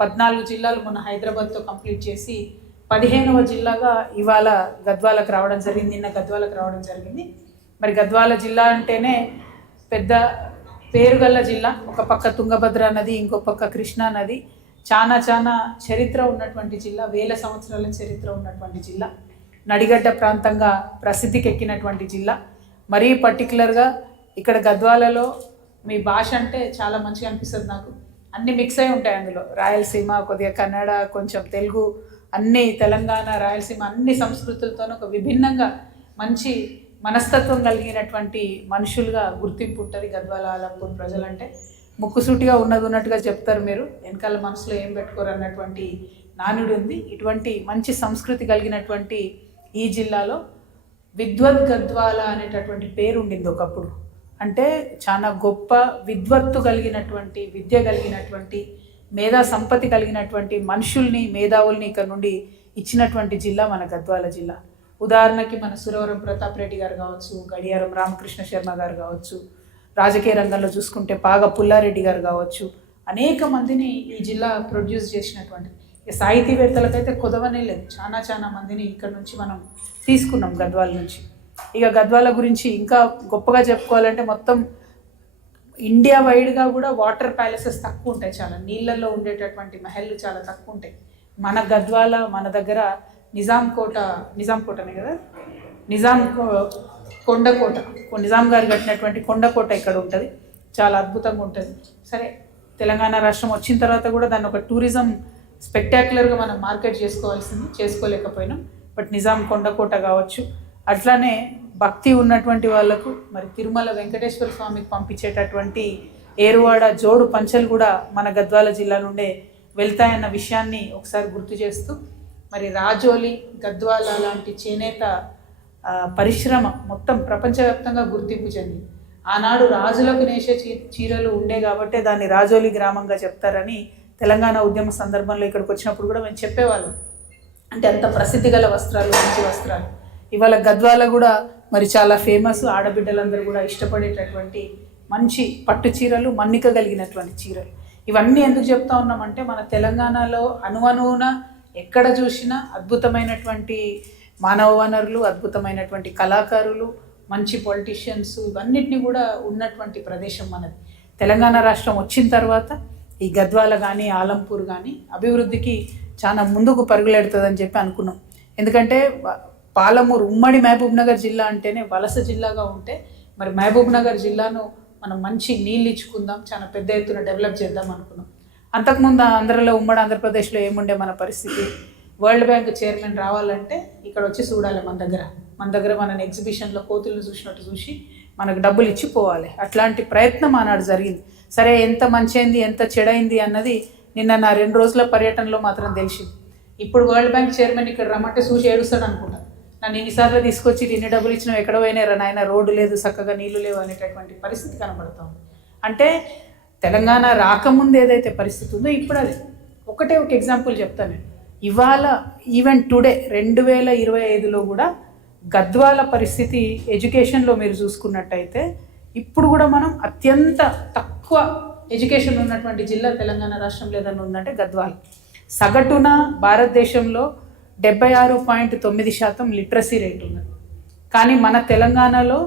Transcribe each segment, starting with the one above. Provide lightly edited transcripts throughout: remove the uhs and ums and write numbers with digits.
14 జిల్లాలు మొన్న హైదరాబాద్తో కంప్లీట్ చేసి 15వ జిల్లాగా ఇవాళ గద్వాలకు రావడం జరిగింది. నిన్న గద్వాలకు రావడం జరిగింది. మరి గద్వాల జిల్లా అంటేనే పెద్ద పేరుగల్ల జిల్లా. ఒక పక్క తుంగభద్ర నది, ఇంకో పక్క కృష్ణా నది, చాలా చరిత్ర ఉన్నటువంటి జిల్లా, వేల సంవత్సరాల చరిత్ర ఉన్నటువంటి జిల్లా, నడిగడ్డ ప్రాంతంగా ప్రసిద్ధికి ఎక్కినటువంటి జిల్లా. మరీ పర్టికులర్గా ఇక్కడ గద్వాలలో మీ భాష అంటే చాలా మంచిగా అనిపిస్తుంది నాకు. అన్నీ మిక్స్ అయి ఉంటాయి అందులో. రాయలసీమ, కొద్దిగా కన్నడ, కొంచెం తెలుగు, అన్నీ తెలంగాణ, రాయలసీమ అన్ని సంస్కృతులతోనూ ఒక విభిన్నంగా మంచి మనస్తత్వం కలిగినటువంటి మనుషులుగా గుర్తింపు ఉంటుంది గద్వాల ఆలంపూర్ ప్రజలంటే. ముక్కుసూటిగా ఉన్నట్టుగా చెప్తారు మీరు, వెనకాల మనసులో ఏం పెట్టుకోరు అన్నటువంటి నానుడి ఉంది. ఇటువంటి మంచి సంస్కృతి కలిగినటువంటి ఈ జిల్లాలో విద్వత్ గద్వాల అనేటటువంటి పేరు ఉండింది ఒకప్పుడు. అంటే చాలా గొప్ప విద్వత్తు కలిగినటువంటి, విద్య కలిగినటువంటి, మేధా సంపత్తి కలిగినటువంటి మనుషుల్ని, మేధావుల్ని ఇక్కడ నుండి ఇచ్చినటువంటి జిల్లా మన గద్వాల జిల్లా. ఉదాహరణకి మన సురవరం ప్రతాప్ రెడ్డి గారు కావచ్చు, గడియారం రామకృష్ణ శర్మ గారు కావచ్చు, రాజకీయ రంగంలో చూసుకుంటే పాగ పుల్లారెడ్డి గారు కావచ్చు, అనేక మందిని ఈ జిల్లా ప్రొడ్యూస్ చేసినటువంటి సాహితీవేత్తలకైతే కొదవనే లేదు. చాలా మందిని ఇక్కడ నుంచి మనం తీసుకున్నాం గద్వాల నుంచి. ఇక గద్వాల గురించి ఇంకా గొప్పగా చెప్పుకోవాలంటే మొత్తం ఇండియా వైడ్గా కూడా వాటర్ ప్యాలెసెస్ తక్కువ ఉంటాయి. చాలా నీళ్ళల్లో ఉండేటటువంటి మహల్లు చాలా తక్కువ ఉంటాయి. మన గద్వాల, మన దగ్గర నిజాం కోటనే కదా, కొండకోట, నిజాం గారు కట్టినటువంటి కొండకోట ఇక్కడ ఉంటుంది. చాలా అద్భుతంగా ఉంటుంది. సరే, తెలంగాణ రాష్ట్రం వచ్చిన తర్వాత కూడా దాన్ని ఒక టూరిజం స్పెక్టాక్యులర్గా మనం మార్కెట్ చేసుకోలేకపోయినాం. బట్ నిజాం కొండకోట కావచ్చు, అట్లానే భక్తి ఉన్నటువంటి వాళ్లకు మరి తిరుమల వెంకటేశ్వర స్వామికి పంపించేటటువంటి ఏరువాడ జోడు పంచలు కూడా మన గద్వాల జిల్లా నుండే వెళ్తాయన్న విషయాన్ని ఒకసారి గుర్తు చేస్తూ, మరి రాజోలి, గద్వాల లాంటి చేనేత పరిశ్రమ మొత్తం ప్రపంచవ్యాప్తంగా గుర్తింపు చెంది. ఆనాడు రాజులకు నేసే చీరలు ఉండే కాబట్టే దాన్ని రాజోలి గ్రామంగా చెప్తారని తెలంగాణ ఉద్యమ సందర్భంలో ఇక్కడికి వచ్చినప్పుడు కూడా మేము చెప్పేవాళ్ళం. అంటే అంత ప్రసిద్ధి గల వస్త్రాలు, మంచి వస్త్రాలు. ఇవాళ గద్వాల కూడా మరి చాలా ఫేమస్. ఆడబిడ్డలందరూ కూడా ఇష్టపడేటటువంటి మంచి పట్టు చీరలు, మన్నిక కలిగినటువంటి చీరలు. ఇవన్నీ ఎందుకు చెప్తా ఉన్నామంటే మన తెలంగాణలో అణువణువున ఎక్కడ చూసినా అద్భుతమైనటువంటి మానవ వనరులు, అద్భుతమైనటువంటి కళాకారులు, మంచి పొలిటీషియన్స్, ఇవన్నిటిని కూడా ఉన్నటువంటి ప్రదేశం మనది. తెలంగాణ రాష్ట్రం వచ్చిన తర్వాత ఈ గద్వాల కానీ, ఆలంపూర్ కానీ అభివృద్ధికి చాలా ముందుకు పరుగులెడుతుందని చెప్పి అనుకున్నాం. ఎందుకంటే పాలమూరు, ఉమ్మడి మహబూబ్ నగర్ జిల్లా అంటేనే వలస జిల్లాగా ఉంటే, మరి మహబూబ్ నగర్ జిల్లాను మనం మంచి నీళ్ళు ఇచ్చుకుందాం, చాలా పెద్ద ఎత్తున డెవలప్ చేద్దాం అనుకున్నాం. అంతకుముందు ఆంధ్రలో, ఉమ్మడి ఆంధ్రప్రదేశ్లో ఏముండే మన పరిస్థితి, వరల్డ్ బ్యాంక్ చైర్మన్ రావాలంటే ఇక్కడ వచ్చి చూడాలి. మన దగ్గర మనని ఎగ్జిబిషన్లో కోతులను చూసినట్టు చూసి మనకు డబ్బులు ఇచ్చి పోవాలి. అట్లాంటి ప్రయత్నం ఆనాడు జరిగింది. సరే, ఎంత మంచైంది ఎంత చెడైంది అన్నది నిన్న నా 2 రోజుల పర్యటనలో మాత్రం తెలిసింది. ఇప్పుడు వరల్డ్ బ్యాంక్ చైర్మన్ ఇక్కడ రమ్మంటే చూసి ఏడుస్తాడు అనుకుంటా. నన్ను ఇన్నిసార్లు తీసుకొచ్చి ఇన్ని డబ్బులు ఇచ్చినా ఎక్కడ పోయినారా నాయన, రోడ్డు లేదు, చక్కగా నీళ్లు లేవు అనేటటువంటి పరిస్థితి కనబడుతూ ఉంది. అంటే తెలంగాణ రాకముందు ఏదైతే పరిస్థితి ఉందో ఇప్పుడు అది ఒక ఎగ్జాంపుల్ చెప్తాను. ఇవాళ ఈవెన్ టుడే 2025లో కూడా గద్వాల పరిస్థితి ఎడ్యుకేషన్లో మీరు చూసుకున్నట్టయితే ఇప్పుడు కూడా మనం అత్యంత తక్కువ ఎడ్యుకేషన్ ఉన్నటువంటి జిల్లా తెలంగాణ రాష్ట్రంలో ఏదైనా ఉందంటే గద్వాల. సగటున భారతదేశంలో 76.9% లిటరసీ రేట్ ఉన్నది. కానీ మన తెలంగాణలో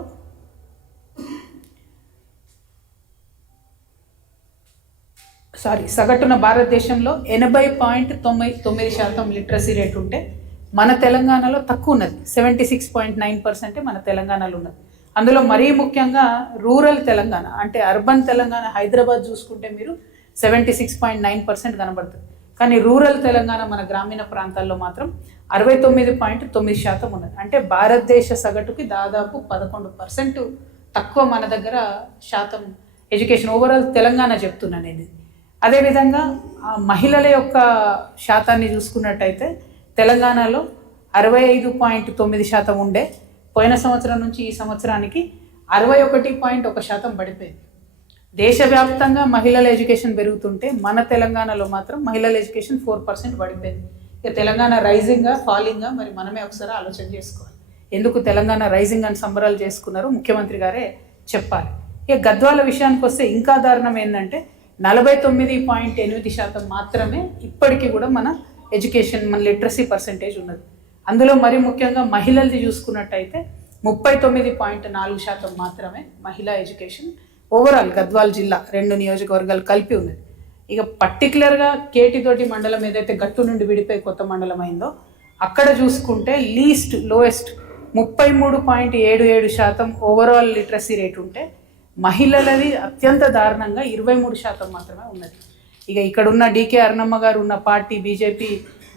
సగటున భారతదేశంలో 80.9% లిటరసీ రేట్ ఉంటే మన తెలంగాణలో తక్కువ ఉన్నది. 76.9% మన తెలంగాణలో ఉన్నది. అందులో మరీ ముఖ్యంగా రూరల్ తెలంగాణ అంటే అర్బన్ తెలంగాణ, హైదరాబాద్ చూసుకుంటే మీరు 76.9% కనబడుతుంది. కానీ రూరల్ తెలంగాణ, మన గ్రామీణ ప్రాంతాల్లో మాత్రం 69.9% ఉన్నది. అంటే భారతదేశ సగటుకి దాదాపు 11% తక్కువ మన దగ్గర శాతం ఎడ్యుకేషన్ ఓవరాల్ తెలంగాణ చెప్తున్నాను నేను. అదేవిధంగా మహిళల యొక్క శాతాన్ని చూసుకున్నట్టయితే తెలంగాణలో 65.9% ఉండే, పోయిన సంవత్సరం నుంచి ఈ సంవత్సరానికి 61.1% పడిపోయింది. దేశవ్యాప్తంగా మహిళల ఎడ్యుకేషన్ పెరుగుతుంటే మన తెలంగాణలో మాత్రం మహిళల ఎడ్యుకేషన్ 4% పడిపోయింది. ఇక తెలంగాణ రైజింగా ఫాలింగా మరి మనమే ఒకసారి ఆలోచన చేసుకోవాలి. ఎందుకు తెలంగాణ రైజింగ్ అని సంబరాలు చేసుకున్నారో ముఖ్యమంత్రి గారే చెప్పాలి. ఇక గద్వాల విషయానికి వస్తే ఇంకా దారుణం ఏంటంటే 49.8% మాత్రమే ఇప్పటికీ కూడా మన ఎడ్యుకేషన్, మన లిటరసీ పర్సెంటేజ్ ఉన్నది. అందులో మరి ముఖ్యంగా మహిళలది చూసుకున్నట్టయితే 39.4% మాత్రమే మహిళా ఎడ్యుకేషన్ ఓవరాల్ గద్వాల్ జిల్లా 2 నియోజకవర్గాలు కలిపి ఉన్నది. ఇక పర్టికులర్గా కేటితోటి మండలం ఏదైతే గట్టు నుండి విడిపోయి కొత్త మండలం అయిందో అక్కడ చూసుకుంటే లోయెస్ట్ 33.77% ఓవరాల్ లిటరసీ రేట్ ఉంటే మహిళలది అత్యంత దారుణంగా 23% మాత్రమే ఉన్నది. ఇక ఇక్కడున్న డికే అరుణమ్మ గారు ఉన్న పార్టీ బీజేపీ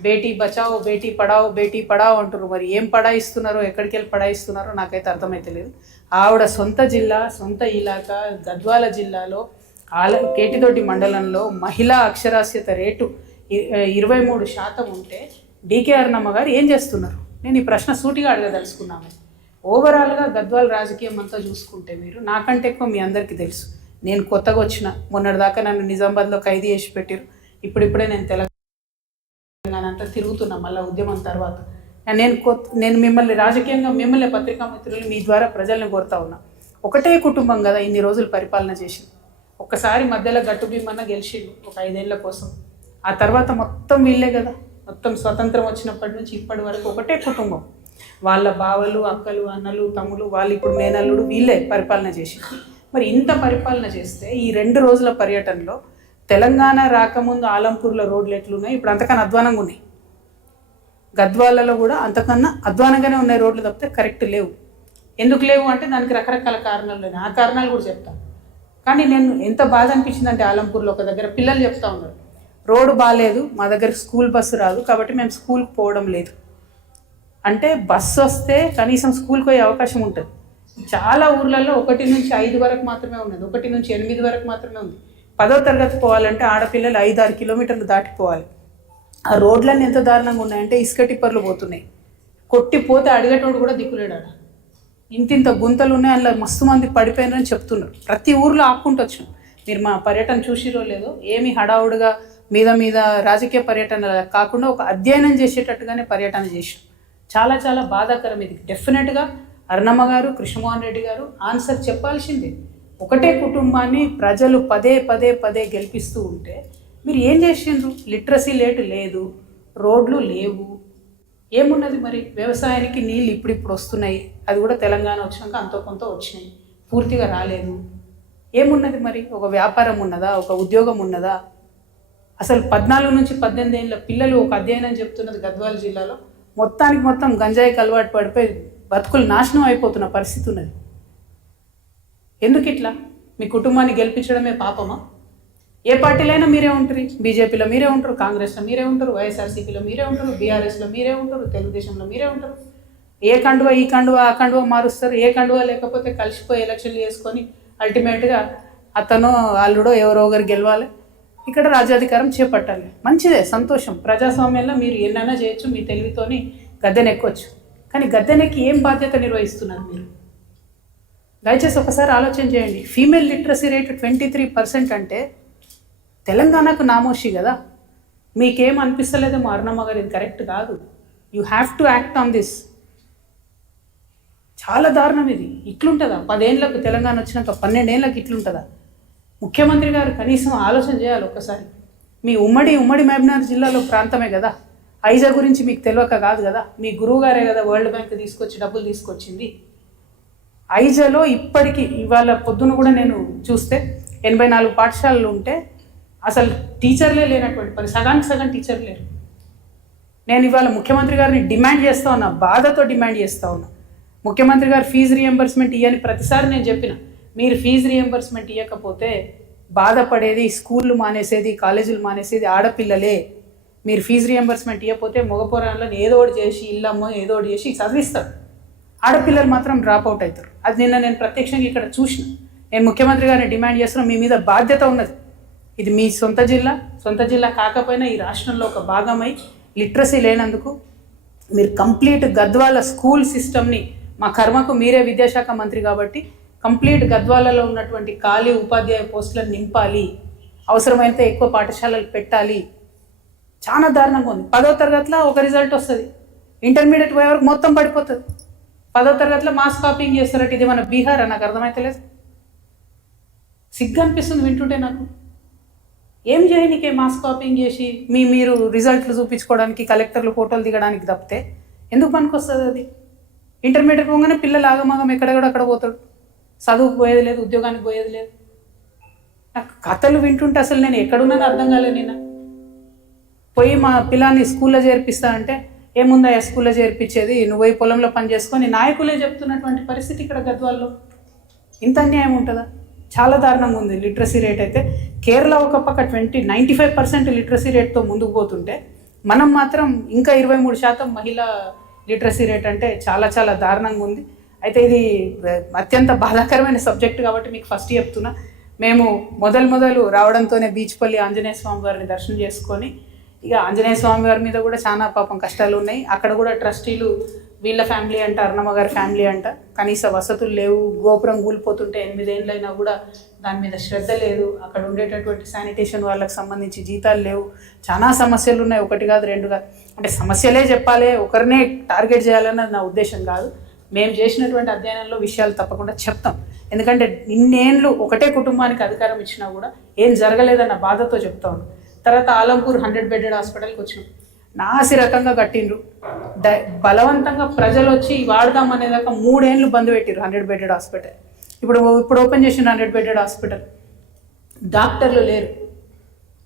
బేటీ బచావో బేటీ పడావో బేటీ పడావో అంటారు. మరి ఏం పడాయిస్తున్నారో, ఎక్కడికి వెళ్ళి పడాయిస్తున్నారో నాకైతే అర్థమైతే లేదు. ఆవిడ సొంత జిల్లా, సొంత ఇలాకా గద్వాల జిల్లాలో కేటితోటి మండలంలో మహిళా అక్షరాస్యత రేటు 23% ఉంటే డికే అరుణమ్మ గారు ఏం చేస్తున్నారు? నేను ఈ ప్రశ్న సూటిగా అడగదలుచుకున్నాను. ఓవరాల్గా గద్వాల రాజకీయం అంతా చూసుకుంటే మీరు నాకంటే ఎక్కువ మీ అందరికీ తెలుసు. నేను కొత్తగా వచ్చిన, మొన్నటిదాకా నన్ను నిజామాబాద్లో ఖైదీ చేసి పెట్టారు. ఇప్పుడిప్పుడే నేను తెలంగాణ అంతా తిరుగుతున్నా మళ్ళీ ఉద్యమం తర్వాత. నేను మిమ్మల్ని రాజకీయంగా, మిమ్మల్ని పత్రికా మిత్రులు మీ ద్వారా ప్రజల్ని కోరుతా ఉన్నా. ఒకటే కుటుంబం కదా ఇన్ని రోజులు పరిపాలన చేసింది. ఒక్కసారి మధ్యలో గట్టు భీమన్న గెలిచిండు ఒక 5 ఏళ్ల కోసం. ఆ తర్వాత మొత్తం వీళ్ళే కదా, మొత్తం స్వతంత్రం వచ్చినప్పటి నుంచి ఇప్పటి వరకు ఒకటే కుటుంబం. వాళ్ళ బావలు, అక్కలు, అన్నలు, తమ్ములు, వాళ్ళు ఇప్పుడు మేనల్లుడు, వీళ్ళే పరిపాలన చేసి. మరి ఇంత పరిపాలన చేస్తే ఈ 2 రోజుల పర్యటనలో తెలంగాణ రాకముందు ఆలంపూర్లో రోడ్లు ఎట్లున్నాయి, ఇప్పుడు అంతకన్నా అధ్వానంగా ఉన్నాయి. గద్వాలలో కూడా అంతకన్నా అధ్వానంగానే ఉన్నాయి రోడ్లు, తప్పితే కరెక్ట్ లేవు. ఎందుకు లేవు అంటే దానికి రకరకాల కారణాలు ఉన్నాయి. ఆ కారణాలు కూడా చెప్తాను. కానీ నేను ఎంత బాధ అనిపించిందంటే ఆలంపూర్లో ఒక దగ్గర పిల్లలు చెప్తా ఉన్నారు, రోడ్డు బాగాలేదు, మా దగ్గరికి స్కూల్ బస్సు రాదు కాబట్టి మేము స్కూల్కి పోవడం లేదు. అంటే బస్సు వస్తే కనీసం స్కూల్కి పోయే అవకాశం ఉంటుంది. చాలా ఊర్లలో 1 నుంచి 5 వరకు మాత్రమే ఉన్నది, 1 నుంచి 8 వరకు మాత్రమే ఉంది. 10వ తరగతి పోవాలంటే ఆడపిల్లలు 5-6 కిలోమీటర్లు దాటిపోవాలి. ఆ రోడ్లన్నీ ఎంత దారుణంగా ఉన్నాయంటే ఇసుక టిప్పర్లు పోతున్నాయి. కొట్టిపోతే అడిగేటోడు కూడా దిక్కులేడాడ. ఇంతింత గుంతలు ఉన్నాయి, అందులో మస్తు మంది పడిపోయినారని చెప్తున్నారు. ప్రతి ఊర్లో ఆపుకుంటూ వచ్చాం. మీరు మా పర్యటన చూసిరో లేదో, ఏమి హడావుడిగా మీద రాజకీయ పర్యటన కాకుండా ఒక అధ్యయనం చేసేటట్టుగానే పర్యటన చేసాం. చాలా చాలా బాధాకరం ఇది. డెఫినెట్గా అరుణమ్మ గారు, కృష్ణమోహన్ రెడ్డి గారు ఆన్సర్ చెప్పాల్సిందే. ఒకటే కుటుంబాన్ని ప్రజలు పదే గెలిపిస్తూ ఉంటే మీరు ఏం చేసిండ్రు? లిటరసీ రేటు లేదు, రోడ్లు లేవు, ఏమున్నది మరి? వ్యవసాయానికి నీళ్ళు ఇప్పుడిప్పుడు వస్తున్నాయి, అది కూడా తెలంగాణ వచ్చినాక అంతో కొంత వచ్చినాయి, పూర్తిగా రాలేదు. ఏమున్నది మరి? ఒక వ్యాపారం ఉన్నదా? ఒక ఉద్యోగం ఉన్నదా? అసలు 14 నుంచి 18 ఏళ్ళ పిల్లలు ఒక అధ్యయనం చెప్తున్నది గద్వాల జిల్లాలో మొత్తానికి మొత్తం గంజాయికి అలవాటు పడిపోయి బతుకులు నాశనం అయిపోతున్న పరిస్థితి ఉన్నది. ఎందుకు ఇట్లా? మీ కుటుంబాన్ని గెలిపించడమే పాపమా? ఏ పార్టీలో అయినా మీరే ఉంటారు. బీజేపీలో మీరే ఉంటారు, కాంగ్రెస్లో మీరే ఉంటారు, వైఎస్ఆర్సీపీలో మీరే ఉంటారు, బీఆర్ఎస్లో మీరే ఉంటారు, తెలుగుదేశంలో మీరే ఉంటారు. ఏ కండువా ఈ కండువా ఆ కండువా మారుస్తారు. ఏ కండువా లేకపోతే కలిసిపోయి ఎలక్షన్లు చేసుకొని అల్టిమేట్గా అతను అల్లుడో ఎవరో ఒకరు గెలవాలి, ఇక్కడ రాజ్యాధికారం చేపట్టాలి. మంచిదే, సంతోషం. ప్రజాస్వామ్యంలో మీరు ఎన్నైనా చేయొచ్చు, మీ తెలివితోని గద్దెనెక్కొచ్చు. కానీ గద్దెనెక్కి ఏం బాధ్యత నిర్వహిస్తున్నారు మీరు? దయచేసి ఒకసారి ఆలోచన చేయండి. ఫీమేల్ లిటరసీ రేటు 23% అంటే తెలంగాణకు నామోషి కదా. మీకేం అనిపిస్తలేదేమో అరుణమ్మ గారు, ఇది కరెక్ట్ కాదు, you have to act on this. చాలా దారుణం ఇది. ఇట్లుంటుందా? 10 ఏళ్ళకు తెలంగాణ వచ్చినాక 12 ఏళ్ళకి ఇట్లుంటుందా? ముఖ్యమంత్రి గారు కనీసం ఆలోచన చేయాలి ఒక్కసారి. మీ ఉమ్మడి మహబూబ్నగర్ జిల్లాలో ప్రాంతమే కదా, ఐజా గురించి మీకు తెలియక కాదు కదా. మీ గురువు గారే కదా వరల్డ్ బ్యాంక్ తీసుకొచ్చి డబ్బులు తీసుకొచ్చింది. ఐజాలో ఇప్పటికీ ఇవాళ పొద్దున కూడా నేను చూస్తే 84 పాఠశాలలు ఉంటే అసలు టీచర్లే లేనటువంటి పని, సగానికి సగం టీచర్లు లేరు. నేను ఇవాళ ముఖ్యమంత్రి గారిని డిమాండ్ చేస్తూ ఉన్నా, బాధతో డిమాండ్ చేస్తూ ఉన్నా. ముఖ్యమంత్రి గారు ఫీజు రియంబర్స్మెంట్ ఇవ్వని ప్రతిసారి నేను చెప్పిన, మీరు ఫీజు రియంబర్స్మెంట్ ఇవ్వకపోతే బాధపడేది స్కూళ్ళు మానేసేది, కాలేజీలు మానేసేది ఆడపిల్లలే. మీరు ఫీజు రియంబర్స్మెంట్ ఇవ్వకపోతే మగపోరాలను ఏదో ఒకటి చేసి, ఇల్లమ్మో ఏదో ఒకటి చేసి చదివిస్తారు. ఆడపిల్లలు మాత్రం డ్రాప్ అవుట్ అవుతారు. అది నిన్న నేను ప్రత్యక్షంగా ఇక్కడ చూసిన. నేను ముఖ్యమంత్రి గారిని డిమాండ్ చేస్తున్నా, మీ మీద బాధ్యత ఉన్నది. ఇది మీ సొంత జిల్లా కాకపోయినా ఈ రాష్ట్రంలో ఒక భాగమై లిటరసీ లేనందుకు మీరు కంప్లీట్ గద్వాల స్కూల్ సిస్టమ్ని, మా కర్మకు మీరే విద్యాశాఖ మంత్రి కాబట్టి కంప్లీట్ గద్వాలలో ఉన్నటువంటి ఖాళీ ఉపాధ్యాయ పోస్టులను నింపాలి, అవసరమైతే ఎక్కువ పాఠశాలలు పెట్టాలి. చాలా దారుణంగా ఉంది. 10వ తరగతిలో ఒక రిజల్ట్ వస్తుంది, ఇంటర్మీడియట్ పోయే వరకు మొత్తం పడిపోతుంది. 10వ తరగతిలో మాస్ కాపింగ్ చేస్తారట. ఇది మన బీహార్ నాకు అర్థమైతే లేదు. సిగ్గు అనిపిస్తుంది వింటుంటే నాకు. ఏం చేయనికే మాస్ కాపింగ్ చేసి మీరు రిజల్ట్లు చూపించుకోవడానికి కలెక్టర్లు ఫోటోలు దిగడానికి తప్పితే ఎందుకు పనికొస్తుంది అది? ఇంటర్మీడియట్ పోగానే పిల్లలు ఆగమాగం ఎక్కడెక్కడ పోతాడు, చదువుకు పోయేది లేదు, ఉద్యోగానికి పోయేది లేదు. నాకు కథలు వింటుంటే అసలు నేను ఎక్కడున్నానో అర్థం కాలేదు. నేను పోయి మా పిల్లాన్ని స్కూల్లో చేర్పిస్తా అంటే ఏముందా స్కూల్లో చేర్పించేది, నువ్వు పోయి పొలంలో పని చేసుకొని నాయకులే చెప్తున్నటువంటి పరిస్థితి ఇక్కడ గద్వాల్లో. ఇంత అన్యాయం ఉంటుందా? చాలా దారుణంగా ఉంది లిటరసీ రేట్ అయితే. కేరళ ఒక పక్క 95% లిటరసీ రేట్తో ముందుకు పోతుంటే మనం మాత్రం ఇంకా 23% మహిళా లిటరసీ రేట్ అంటే చాలా చాలా దారుణంగా ఉంది. అయితే ఇది అత్యంత బాధాకరమైన సబ్జెక్ట్ కాబట్టి మీకు ఫస్ట్ చెప్తున్నా. మేము మొదలు రావడంతోనే బీచ్పల్లి ఆంజనేయ స్వామి వారిని దర్శనం చేసుకొని, ఇక ఆంజనేయ స్వామి వారి మీద కూడా చాలా పాపం కష్టాలు ఉన్నాయి. అక్కడ కూడా ట్రస్టీలు వీళ్ళ ఫ్యామిలీ అంట, అరుణమ్మ గారి ఫ్యామిలీ అంట, కనీస వసతులు లేవు, గోపురం కూలిపోతుంటే 8 ఏళ్ళైనా కూడా దాని మీద శ్రద్ధ లేదు, అక్కడ ఉండేటటువంటి శానిటేషన్ వాళ్ళకి సంబంధించి జీతాలు లేవు, చాలా సమస్యలు ఉన్నాయి. 1 కాదు 2 కాదు, అంటే సమస్యలే చెప్పాలి, ఒకరినే టార్గెట్ చేయాలన్నది నా ఉద్దేశం కాదు. మేము చేసినటువంటి అధ్యయనంలో విషయాలు తప్పకుండా చెప్తాం. ఎందుకంటే ఇన్నేళ్ళు ఒకటే కుటుంబానికి అధికారం ఇచ్చినా కూడా ఏం జరగలేదన్న బాధతో చెప్తా ఉన్నాం. తర్వాత ఆలంపూర్ 100 బెడెడ్ హాస్పిటల్కి వచ్చినాం. నాసి రకంగా కట్టిండ్రు, బలవంతంగా ప్రజలు వచ్చి వాడదాం అనేదాకా 3 ఏళ్ళు బంద్ పెట్టిరు 100 బెడెడ్ హాస్పిటల్. ఇప్పుడు ఓపెన్ చేసిన 100 బెడెడ్ హాస్పిటల్, డాక్టర్లు లేరు,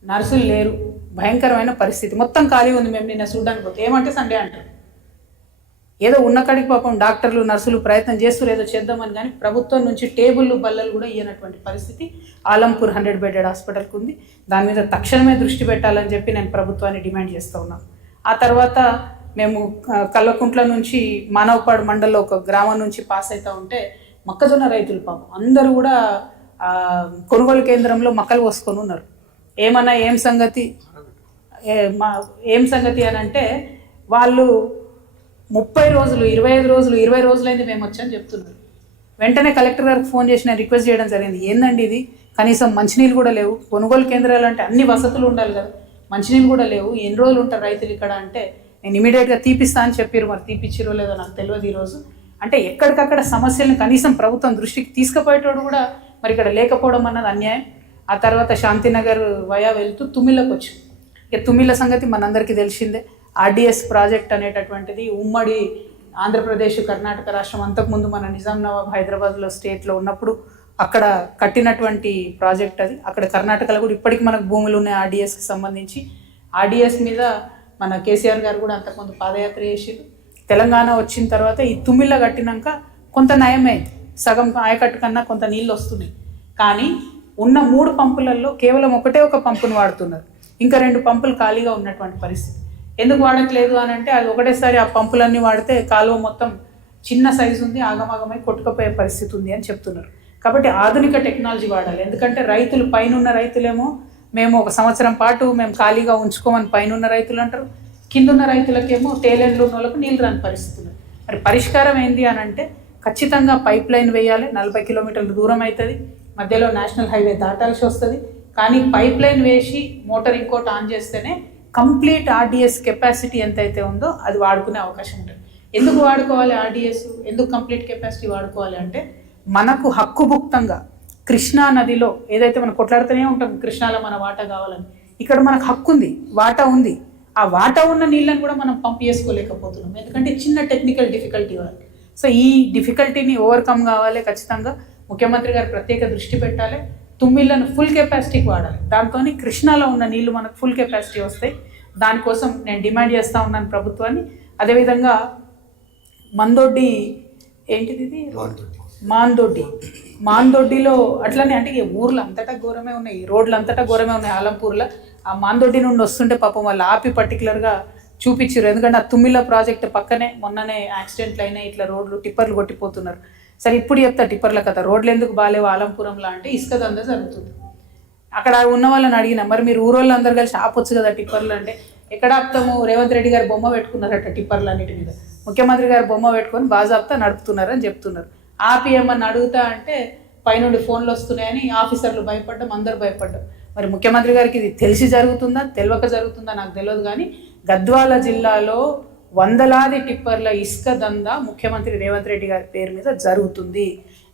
నర్సులు లేరు, భయంకరమైన పరిస్థితి, మొత్తం ఖాళీ ఉంది. మేము నిన్న చూడడానికి పోతే ఏమంటే సండే అంటారు. ఏదో ఉన్న కాడికి పాపం డాక్టర్లు నర్సులు ప్రయత్నం చేస్తారు ఏదో చేద్దామని, కానీ ప్రభుత్వం నుంచి టేబుళ్ళు బల్లలు కూడా ఇయ్యనటువంటి పరిస్థితి ఆలంపూర్ 100 బెడెడ్ హాస్పిటల్కి ఉంది. దాని మీద తక్షణమే దృష్టి పెట్టాలని చెప్పి నేను ప్రభుత్వాన్ని డిమాండ్ చేస్తూ ఉన్నాను. ఆ తర్వాత మేము కల్వకుంట్ల నుంచి మానవపాడు మండలంలో ఒక గ్రామం నుంచి పాస్ అవుతూ ఉంటే మొక్కజొన్న రైతులు పాపం అందరూ కూడా కొనుగోలు కేంద్రంలో మొక్కలు పోసుకొని ఉన్నారు. ఏమన్నా ఏం సంగతి అని అంటే వాళ్ళు 30 రోజులు 25 రోజులు 20 రోజులైంది మేము వచ్చామని చెప్తున్నారు. వెంటనే కలెక్టర్ గారికి ఫోన్ చేసి నేను రిక్వెస్ట్ చేయడం జరిగింది, ఏందండి ఇది, కనీసం మంచినీళ్ళు కూడా లేవు, కొనుగోలు కేంద్రాలు అంటే అన్ని వసతులు ఉండాలి కదా, మంచినీళ్ళు కూడా లేవు, ఎన్ని రోజులు ఉంటారు రైతులు ఇక్కడ అంటే నేను ఇమీడియట్గా తీపిస్తా అని చెప్పారు. మరి తీపిచ్చిరో లేదో నాకు తెలియదు ఈరోజు. అంటే ఎక్కడికక్కడ సమస్యలను కనీసం ప్రభుత్వం దృష్టికి తీసుకుపోయేటోడు కూడా మరి ఇక్కడ లేకపోవడం అన్నది అన్యాయం. ఆ తర్వాత శాంతినగర్ వయా వెళ్తూ తుమ్మిళ్ళకి వచ్చాం. ఇక తుమ్మిళ్ళ సంగతి మనందరికీ తెలిసిందే. ఆర్డిఎస్ ప్రాజెక్ట్ అనేటటువంటిది ఉమ్మడి ఆంధ్రప్రదేశ్ కర్ణాటక రాష్ట్రం, అంతకుముందు మన నిజాం నవాబ్ హైదరాబాద్లో స్టేట్లో ఉన్నప్పుడు అక్కడ కట్టినటువంటి ప్రాజెక్ట్ అది. అక్కడ కర్ణాటకలో కూడా ఇప్పటికీ మనకు భూములు ఉన్నాయి ఆర్డిఎస్కి సంబంధించి. ఆర్డిఎస్ మీద మన కేసీఆర్ గారు కూడా అంతకుముందు పాదయాత్ర చేసారు. తెలంగాణ వచ్చిన తర్వాత ఈ తుమ్మిళ్ళ కట్టినాక కొంత నయమైంది, సగం ఆయకట్టు కన్నా కొంత నీళ్ళు వస్తున్నాయి. కానీ ఉన్న 3 పంపులలో కేవలం ఒక పంపును వాడుతున్నారు, ఇంకా 2 పంపులు ఖాళీగా ఉన్నటువంటి పరిస్థితి. ఎందుకు వాడట్లేదు అని అంటే అది ఒకటేసారి ఆ పంపులన్నీ వాడితే కాలువ మొత్తం చిన్న సైజు ఉంది, ఆగమాగమై కొట్టుకుపోయే పరిస్థితి ఉంది అని చెప్తున్నారు. కాబట్టి ఆధునిక టెక్నాలజీ వాడాలి. ఎందుకంటే రైతులు పైనున్న రైతులేమో మేము 1 సంవత్సరం పాటు మేము ఖాళీగా ఉంచుకోమని పైనున్న రైతులు అంటారు, కిందున్న రైతులకేమో టేలెండ్లు ఉన్న వాళ్ళకు నీళ్ళు రాని పరిస్థితులు. మరి పరిష్కారం ఏంటి అని అంటే ఖచ్చితంగా పైప్ లైన్ వేయాలి. 40 కిలోమీటర్ల దూరం అవుతుంది, మధ్యలో నేషనల్ హైవే దాటాల్సి వస్తుంది. కానీ పైప్ లైన్ వేసి మోటార్ ఇంకోటి ఆన్ చేస్తేనే కంప్లీట్ ఆర్డిఎస్ కెపాసిటీ ఎంతైతే ఉందో అది వాడుకునే అవకాశం ఉంటుంది. ఎందుకు వాడుకోవాలి ఆర్డిఎస్, ఎందుకు కంప్లీట్ కెపాసిటీ వాడుకోవాలి అంటే మనకు హక్కుభుక్తంగా కృష్ణా నదిలో ఏదైతే మనం కొట్లాడుతూనే ఉంటాం కృష్ణాలో మన వాటా కావాలని, ఇక్కడ మనకు హక్కు ఉంది, వాటా ఉంది. ఆ వాటా ఉన్న నీళ్ళని కూడా మనం పంప్ చేసుకోలేకపోతున్నాం, ఎందుకంటే చిన్న టెక్నికల్ డిఫికల్టీ వాళ్ళు. సో ఈ డిఫికల్టీని ఓవర్కమ్ కావాలి. ఖచ్చితంగా ముఖ్యమంత్రి గారు ప్రత్యేక దృష్టి పెట్టాలి. తుమ్మిళ్ళను ఫుల్ కెపాసిటీకి వాడాలి. దాంతో కృష్ణాలో ఉన్న నీళ్లు మనకు ఫుల్ కెపాసిటీ వస్తాయి. దానికోసం నేను డిమాండ్ చేస్తూ ఉన్నాను ప్రభుత్వాన్ని. అదేవిధంగా మందొడ్డి ఏంటిది ఇది మాందొడ్డిలో అట్లనే అంటే ఊర్లు అంతటా ఘోరమే ఉన్నాయి, రోడ్లు అంతటా ఘోరమే ఉన్నాయి. ఆలంపూర్లో ఆ మాందొడ్డి నుండి వస్తుంటే పాపం వాళ్ళు ఆపి పర్టికులర్గా చూపించారు. ఎందుకంటే ఆ తుమ్మిళ్ళ ప్రాజెక్ట్ పక్కనే మొన్ననే యాక్సిడెంట్లు అయినాయి, ఇట్లా రోడ్లు టిప్పర్లు కొట్టిపోతున్నారు. సరే ఇప్పుడు చెప్తా టిప్పర్ల కథ. రోడ్లు ఎందుకు బాగాలేవు ఆలంపురంలో అంటే ఇసుక దందా జరుగుతుంది. అక్కడ ఉన్న వాళ్ళని అడిగినా మరి మీరు ఊరోళ్ళు అందరు కలిసి ఆపొచ్చు కదా టిప్పర్లు అంటే, ఎక్కడ ఆపుతాము, రేవంత్ రెడ్డి గారు బొమ్మ పెట్టుకున్నారట టిప్పర్లు అన్నిటి మీద, ముఖ్యమంత్రి గారు బొమ్మ పెట్టుకొని బాజాబ్తా నడుపుతున్నారని చెప్తున్నారు. ఆపి ఏమన్నా అడుగుతా అంటే పైనుండి ఫోన్లు వస్తున్నాయని ఆఫీసర్లు భయపడ్డం, అందరు భయపడ్డాం. మరి ముఖ్యమంత్రి గారికి ఇది తెలిసి జరుగుతుందా తెలియక జరుగుతుందా నాకు తెలియదు. కానీ గద్వాల జిల్లాలో వందలాది టిప్పర్ల ఇసుక దందా ముఖ్యమంత్రి రేవంత్ రెడ్డి గారి పేరు మీద జరుగుతుంది.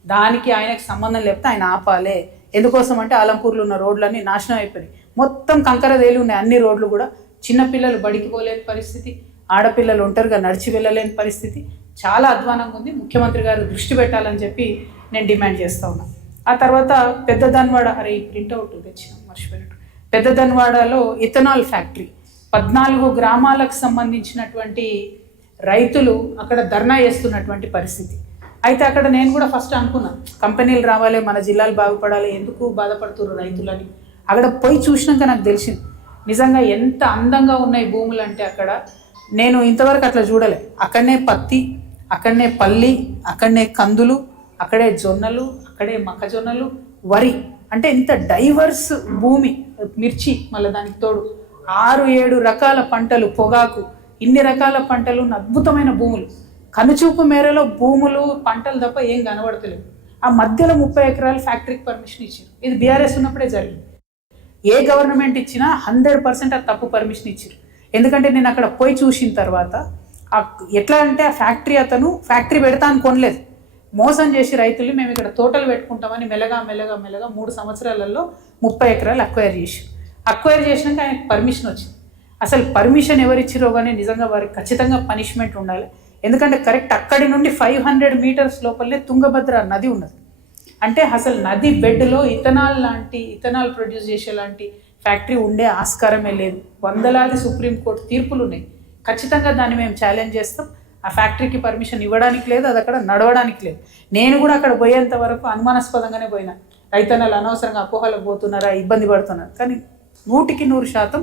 దానికి ఆయనకు సంబంధం లేకపోతే ఆయన ఆపాలే. ఎందుకోసం అంటే ఆలంపూర్లో ఉన్న రోడ్లన్నీ నాశనం అయిపోయినాయి. మొత్తం కంకరదేలు ఉన్నాయి అన్ని రోడ్లు కూడా. చిన్నపిల్లలు బడికి పోలేని పరిస్థితి, ఆడపిల్లలు ఒంటరిగా నడిచి వెళ్ళలేని పరిస్థితి, చాలా అధ్వానంగా ఉంది. ముఖ్యమంత్రి గారు దృష్టి పెట్టాలని చెప్పి నేను డిమాండ్ చేస్తూ ఉన్నాను. ఆ తర్వాత పెద్ద ధన్వాడ, అరే ఈ ప్రింట్అవుట్ తెచ్చినాం మర్చిపోయినట్టు, పెద్ద ధన్వాడలో ఇథనాల్ ఫ్యాక్టరీ 14 గ్రామాలకు సంబంధించినటువంటి రైతులు అక్కడ ధర్నా చేస్తున్నటువంటి పరిస్థితి. అయితే అక్కడ నేను కూడా ఫస్ట్ అనుకున్నా కంపెనీలు రావాలి, మన జిల్లాలు బాగుపడాలి, ఎందుకు బాధపడుతున్నారు రైతులని. అక్కడ పోయి చూసినాక నాకు తెలిసింది నిజంగా ఎంత అందంగా ఉన్నాయి భూములు అంటే అక్కడ నేను ఇంతవరకు అట్లా చూడలే. అక్కడనే పత్తి, అక్కడనే పల్లి, అక్కడనే కందులు, అక్కడే జొన్నలు, అక్కడే మొక్కజొన్నలు, వరి, అంటే ఇంత డైవర్స్ భూమి, మిర్చి, మళ్ళీ దానికి తోడు 6-7 రకాల పంటలు, పొగాకు, ఇన్ని రకాల పంటలు, అద్భుతమైన భూములు, కనుచూపు మేరలో భూములు పంటలు తప్ప ఏం కనబడతలేవు. ఆ మధ్యలో 30 ఎకరాలు ఫ్యాక్టరీకి పర్మిషన్ ఇచ్చారు. ఇది బీఆర్ఎస్ ఉన్నప్పుడే జరిగింది. ఏ గవర్నమెంట్ ఇచ్చినా 100% అది తప్పు పర్మిషన్ ఇచ్చారు. ఎందుకంటే నేను అక్కడ పోయి చూసిన తర్వాత ఎట్లా అంటే ఆ ఫ్యాక్టరీ అతను ఫ్యాక్టరీ పెడతా అని కొనలేదు, మోసం చేసి రైతులు మేము ఇక్కడ తోటలు పెట్టుకుంటామని మెల్లగా 3 సంవత్సరాలలో 30 ఎకరాలు అక్వైర్ చేసినాక ఆయనకు పర్మిషన్ వచ్చింది. అసలు పర్మిషన్ ఎవరు ఇచ్చిరో కానీ నిజంగా వారికి ఖచ్చితంగా పనిష్మెంట్ ఉండాలి. ఎందుకంటే కరెక్ట్ అక్కడి నుండి 500 మీటర్స్ లోపలనే తుంగభద్ర నది ఉన్నది. అంటే అసలు నది బెడ్లో ఇథనాల్ ప్రొడ్యూస్ చేసే లాంటి ఫ్యాక్టరీ ఉండే ఆస్కారమే లేదు. వందలాది సుప్రీంకోర్టు తీర్పులు ఉన్నాయి. ఖచ్చితంగా దాన్ని మేము ఛాలెంజ్ చేస్తాం. ఆ ఫ్యాక్టరీకి పర్మిషన్ ఇవ్వడానికి లేదు, అది అక్కడ నడవడానికి లేదు. నేను కూడా అక్కడ పోయేంత వరకు అనుమానాస్పదంగానే పోయినా, రైతన్నలు అనవసరంగా అపోహలకు పోతున్నారా, ఇబ్బంది పడుతున్నారు. కానీ 100%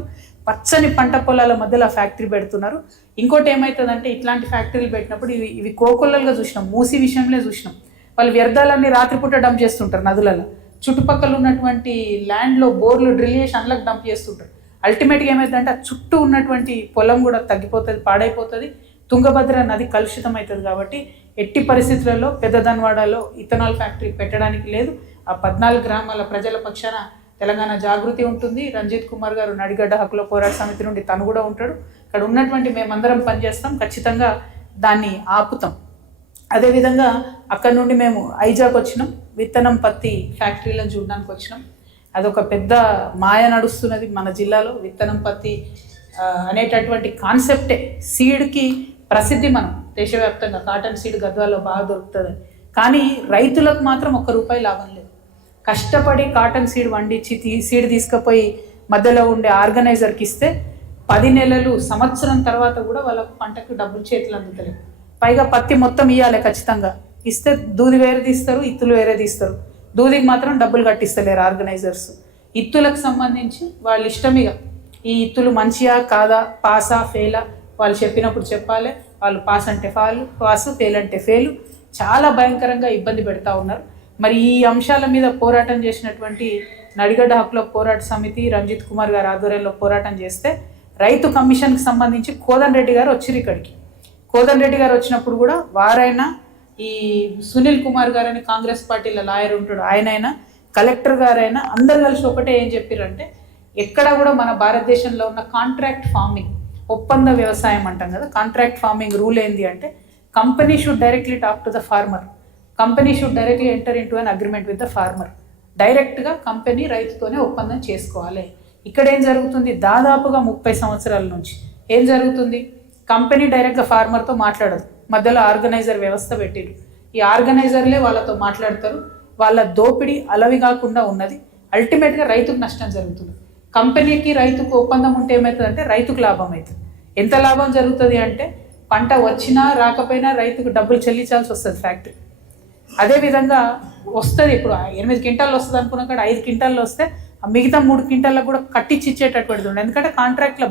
పచ్చని పంట పొలాల మధ్యలో ఆ ఫ్యాక్టరీ పెడుతున్నారు. ఇంకోటి ఏమవుతుందంటే ఇట్లాంటి ఫ్యాక్టరీలు పెట్టినప్పుడు ఇవి కోకొల్లలుగా చూసినాం, మూసి విషయంలో చూసినాం. వాళ్ళు వ్యర్థాలన్నీ రాత్రిపూట డంప్ చేస్తుంటారు నదులలో, చుట్టుపక్కల ఉన్నటువంటి ల్యాండ్లో బోర్లు డ్రిల్ చేసి అందులోకి డంప్ చేస్తుంటారు. అల్టిమేట్గా ఏమవుతుందంటే ఆ చుట్టూ ఉన్నటువంటి పొలం కూడా తగ్గిపోతుంది, పాడైపోతుంది, తుంగభద్ర నది కలుషితం అవుతుంది. కాబట్టి ఎట్టి పరిస్థితులలో పెద్ద ధన్వాడలో ఇథనాల్ ఫ్యాక్టరీ పెట్టడానికి లేదు. ఆ 14 గ్రామాల ప్రజల పక్షాన తెలంగాణ జాగృతి ఉంటుంది. రంజిత్ కుమార్ గారు నడిగడ్డ హక్కుల పోరాట సమితి నుండి తను కూడా ఉంటాడు. ఇక్కడ ఉన్నటువంటి మేమందరం పనిచేస్తాం, ఖచ్చితంగా దాన్ని ఆపుతాం. అదేవిధంగా అక్కడ నుండి మేము ఐజాక్ వచ్చినాం, విత్తనం పత్తి ఫ్యాక్టరీలను చూడడానికి వచ్చినాం. అదొక పెద్ద మాయ నడుస్తున్నది మన జిల్లాలో. విత్తనం పత్తి అనేటటువంటి కాన్సెప్టే సీడ్కి ప్రసిద్ధి. మనం దేశవ్యాప్తంగా కాటన్ సీడ్ గద్వాల్లో బాగా దొరుకుతుంది, కానీ రైతులకు మాత్రం ₹1 లాభం లేదు. కష్టపడి కాటన్ సీడ్ వండించి సీడ్ తీసుకుపోయి మధ్యలో ఉండే ఆర్గనైజర్కి ఇస్తే 10 నెలలు, సంవత్సరం తర్వాత కూడా వాళ్ళకు పంటకు డబ్బులు చేతులు అందుతలేవు. పైగా పత్తి మొత్తం ఇవ్వాలి ఖచ్చితంగా, ఇస్తే దూది వేరే తీస్తారు, ఇత్తులు వేరే తీస్తారు. దూదికి మాత్రం డబ్బులు కట్టిస్తలేరు ఆర్గనైజర్స్. ఇత్తులకు సంబంధించి వాళ్ళ ఇష్టమిగా ఈ ఇత్తులు మంచియా కాదా, పాసా ఫెయిలా వాళ్ళు చెప్పినప్పుడు చెప్పాలి. వాళ్ళు పాస్ అంటే పాసు, ఫెయిల్ అంటే ఫెయిల్. చాలా భయంకరంగా ఇబ్బంది పెడతా ఉన్నారు. మరి ఈ అంశాల మీద పోరాటం చేసినటువంటి నడిగడ్డ హక్కుల పోరాట సమితి రంజిత్ కుమార్ గారి ఆధ్వర్యంలో పోరాటం చేస్తే రైతు కమిషన్కి సంబంధించి కోదండ రెడ్డి గారు వచ్చిరు ఇక్కడికి. కోదండ రెడ్డి గారు వచ్చినప్పుడు కూడా వారైనా, ఈ సునీల్ కుమార్ గారని కాంగ్రెస్ పార్టీలో లాయర్ ఉంటాడు ఆయనైనా, కలెక్టర్ గారైనా అందరు కలిసి ఒకటే ఏం చెప్పారంటే ఎక్కడ కూడా మన భారతదేశంలో ఉన్న కాంట్రాక్ట్ ఫార్మింగ్, ఒప్పంద వ్యవసాయం అంటాం కదా, కాంట్రాక్ట్ ఫార్మింగ్ రూల్ ఏంది అంటే company should directly talk to the farmer, company should directly enter in to an agreement with the farmer. డైరెక్ట్గా కంపెనీ రైతుతోనే ఒప్పందం చేసుకోవాలి. ఇక్కడ ఏం జరుగుతుంది, దాదాపుగా 30 సంవత్సరాల నుంచి ఏం జరుగుతుంది, కంపెనీ డైరెక్ట్గా ఫార్మర్తో మాట్లాడదు, మధ్యలో ఆర్గనైజర్ వ్యవస్థ పెట్టిరు. ఈ ఆర్గనైజర్లే వాళ్ళతో మాట్లాడతారు. వాళ్ళ దోపిడీ అలవి కాకుండా ఉన్నది. అల్టిమేట్గా రైతుకు నష్టం జరుగుతుంది. కంపెనీకి రైతుకు ఒప్పందం ఉంటే ఏమవుతుందంటే రైతుకు లాభం అవుతుంది. ఎంత లాభం జరుగుతుంది అంటే పంట వచ్చినా రాకపోయినా రైతుకు డబ్బులు చెల్లించాల్సి వస్తుంది ఫ్యాక్టరీ. అదేవిధంగా వస్తుంది, ఇప్పుడు 8 క్వింటాలు వస్తుంది అనుకున్న కాడ 5 క్వింటాల్లో వస్తే ఆ మిగతా 3 క్వింటాలకు కూడా కట్టించి ఇచ్చేటటువంటిది ఉండదు. ఎందుకంటే కాంట్రాక్ట్లో